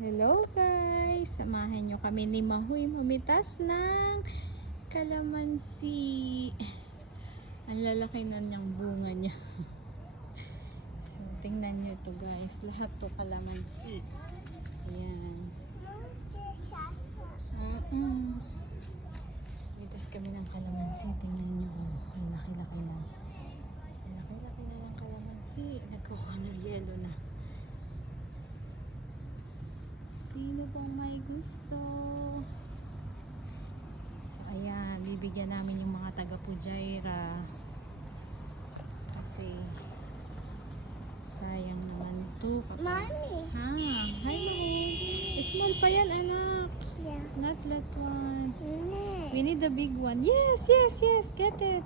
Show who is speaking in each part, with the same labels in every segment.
Speaker 1: Hello guys! Samahan nyo kami ni Mahuy mamitas ng kalamansi. Ang lalaki na niyang bunga niya. so, tingnan nyo ito guys. Lahat to kalamansi. Ayan. Mm-mm. Mitas kami ng kalamansi. Tingnan nyo. Oh, ang laki-laki na. Ang laki-laki na ng kalamansi. Nagko-color yellow na. Sino pong may gusto? So, ayan. Bibigyan namin yung mga taga Pujaira. Kasi, sayang naman to. kapag-
Speaker 2: Mommy.
Speaker 1: Ha? Hi, Mahal. Small pa yan, anak.
Speaker 2: Yeah.
Speaker 1: Not that one.
Speaker 2: Nene.
Speaker 1: We need the big one. Yes, yes, yes. Get it.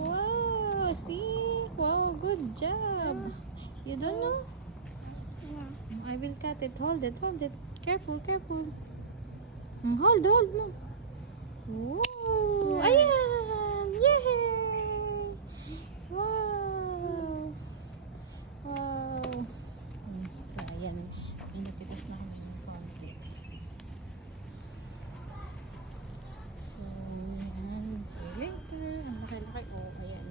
Speaker 1: Wow. See? Wow, good job. You don't know?
Speaker 2: Yeah.
Speaker 1: I will cut it. Hold it, hold it. Careful, careful. Mm, Hold, hold mo. Wow!
Speaker 2: Yeah.
Speaker 1: Ayan! Yay! Wow! Wow! So, ayan. Pinipitas na kami ng konti. So, ayan. So, later. Ang laki-laki. Oh, ayan.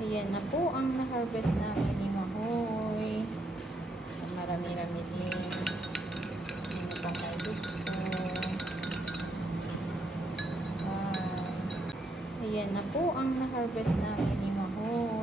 Speaker 1: Ayan na po ang na-harvest namin ni Ayan na po ang na-harvest namin ni Mahong.